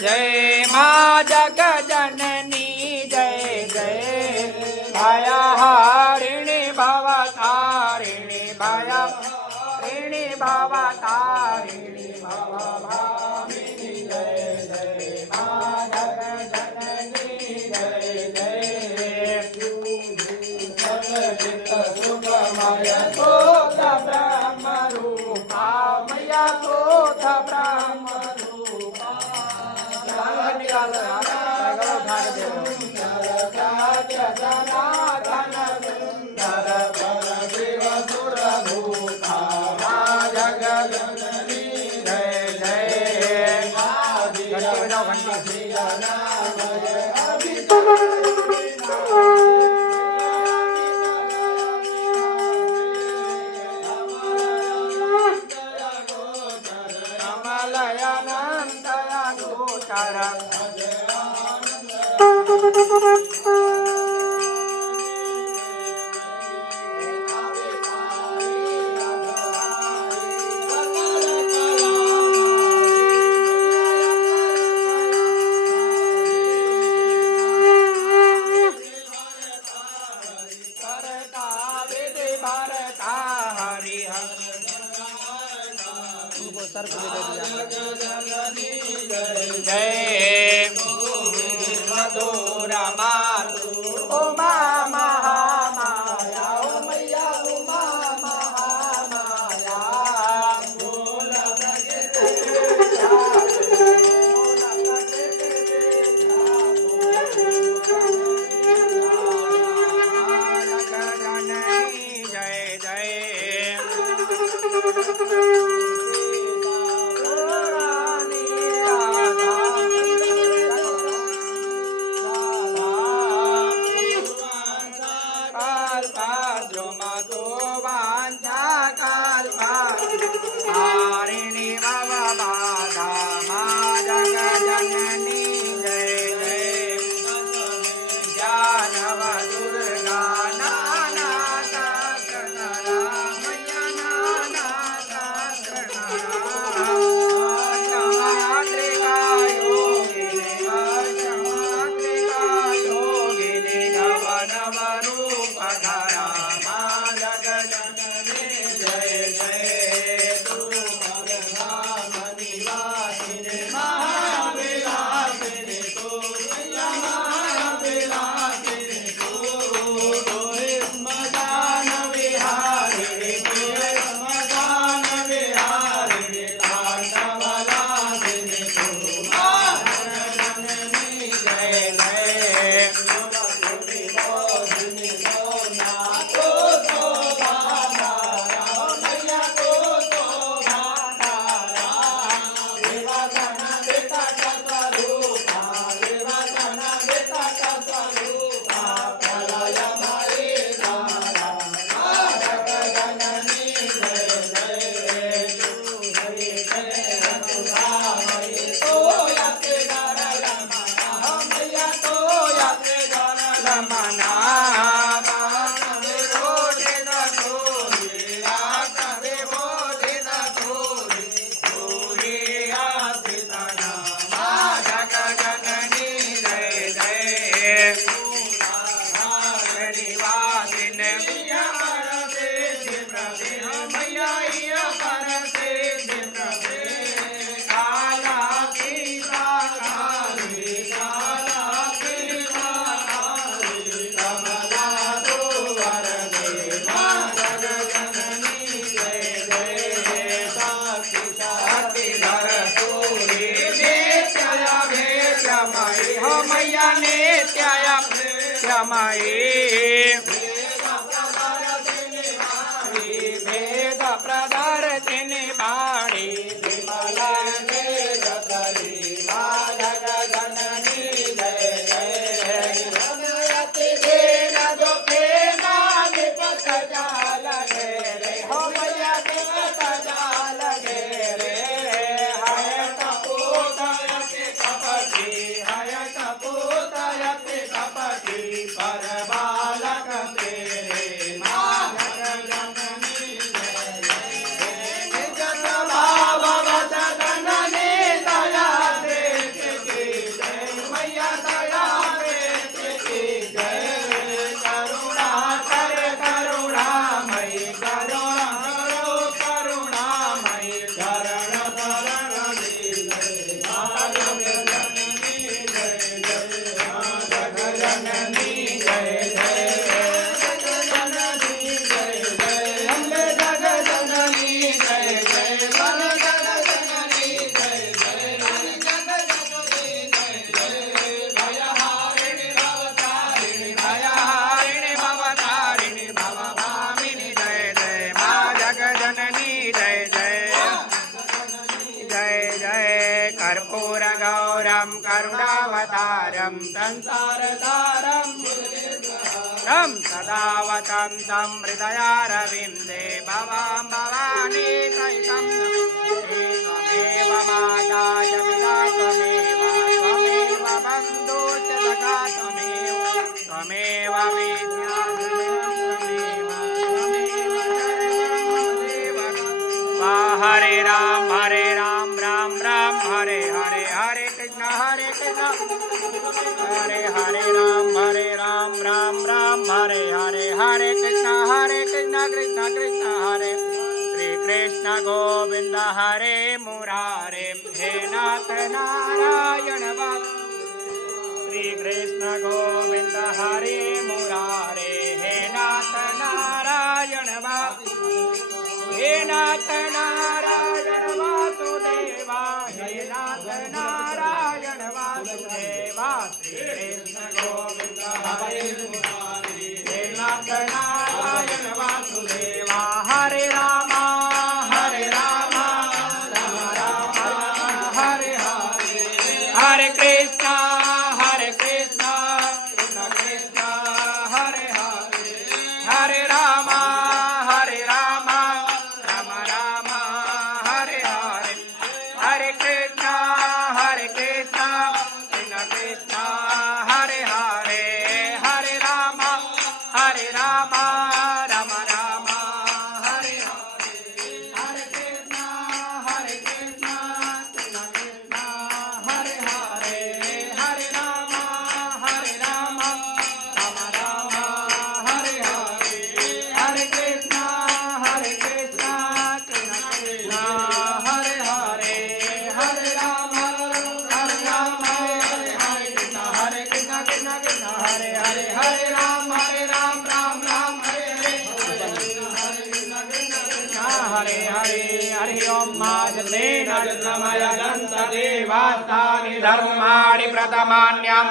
जय माँ जगजननी जय जय भाया हारिणी भवतारिणी भाया ऋणी भवतारिणी भव भामिनी जय जय माँ जगजननी जय जय सुखमय सोत ब्रह्म रूपा मैया सोत ब्रह्म रूपा सनातन सुंदर बर शिव सुर भूता माँ जगजननी जय जय कमलयनंतया गोचर जय मधुरा मातु उमा महामाया ओ मैया उमा महामाया जय जय वेद प्रदर्शिनी बाणी विमला वेद करी माँ जगजननी जय जय रमयति दीन दुखे नाथ पथ जाल रे हो मैया पथ जाल रे हय कपूत यति कपटी हय कपूत यति कपटी पर बालक जय जय कर्पूरगौरं करुणावतारं संसारसारं तं सदा वसन्तं हृदयारविन्दे भवां भवानी सहितं त्वमेव माता च पिता त्वमेव त्वमेव बन्धु च सखा त्वमेव विद्याधरं त्वमेव हरे राम राम राम हरे हरे हरे कृष्ण हरे हरे राम राम हरे हरे हरे कृष्ण कृष्ण कृष्ण हरे श्री कृष्ण गोविंद हरे मुरारे हे नाथ नारायण श्री कृष्ण गोविंद हरे मुरारे हे नाथ नारायण हे नाथ नारायण वासुदेवा हे नाथ नारायण वासुदेवा श्री कृष्ण गोविंद हरे मुरारे हे नाथ नारायण वासुदेवा हरे राम राम राम हरे हरे हरे कृष्ण कृष्ण कृष्ण हरे हरे हरे राम राम राम हरे हरे हरे कृष्ण कृष्ण कृष्ण हरे हरे हरे राम राम राम हरे हरे हरे कृष्ण कृष्ण कृष्ण हरे हरे हरे राम राम राम हरे हरे हरे कृष्ण कृष्ण कृष्ण हरे हरे हरे राम हरे हरे कृष्ण कृष्ण कृष्ण हरे हरे हरे राम राम हरे हरे हरे हरि ओम माजनेन जन्मय गन्तदेवास्तानि धर्माणि प्रथमान्यं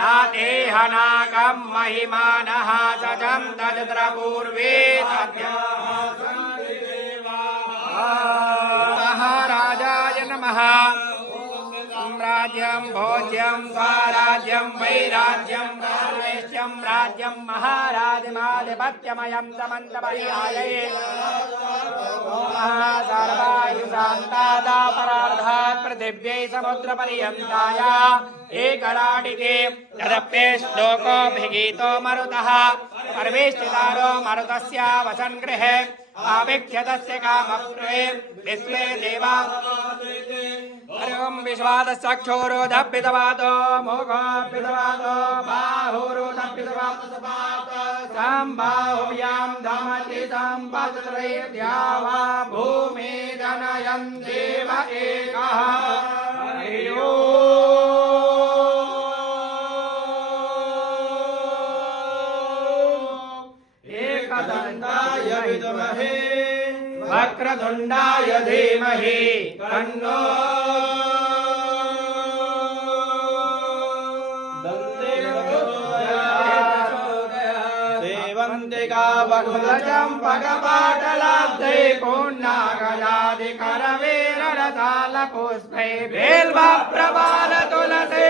तादेहनाकं महिमानः सजं तत्र पूर्वे महाराजाय नमः राज्यं भोज्यं स्वराज्यं वैराज्यं राजैश्यं राज्यं महाराजमाधिपत्यमयं समन्तपर्याये सर्वायुषान्तादापरार्धात् पृथिव्यै समुद्रपर्यन्ताय एकराटिके तदप्ये श्लोकोऽभिगीतो मरुतः परमेष्टितारो मरुतस्य वसन् गृहे आभिख्य तस्य कामप्रे विश्वे देवा हरि ओं विश्वादश्चक्षुरोदपितवातो मोघोऽपितवातो बाहुरोदपितवातो सम्बाहुव्यां धमति सम्पत्रैर्या वा भूमि जनयन् देव एकः हरि एकदन्ताय विद्महे वक्रतुण्डाय धीमहि तन्नो सेवन्तिका बहुलचम्पकपाटलाब्धे पूर्णागजादिकरवीररसालपुष्पै बेल्वप्रबालतुलसे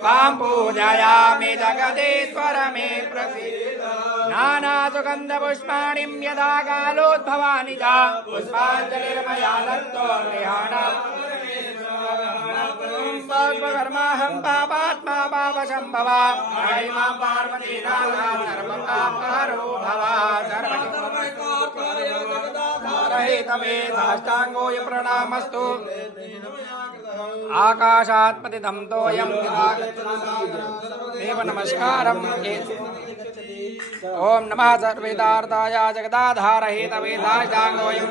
त्वां पूजयामि जगदीश्वर मे प्रसीद नानासुगन्धपुष्पाणि यदा कालोद्भवानि च पुष्पाञ्जलिर्मया दत्तो गृहाणां पापात्मा पापशम्भवा मां पार्वती सर्वकारो भवा सर्वहितमे साष्टाङ्गोऽय प्रणामस्तु आकाशात् पतितं तोयं देव नमस्कारं ओम नमः सर्वेदार्ताय जगदाधारहितवे साष्टाङ्गोऽयं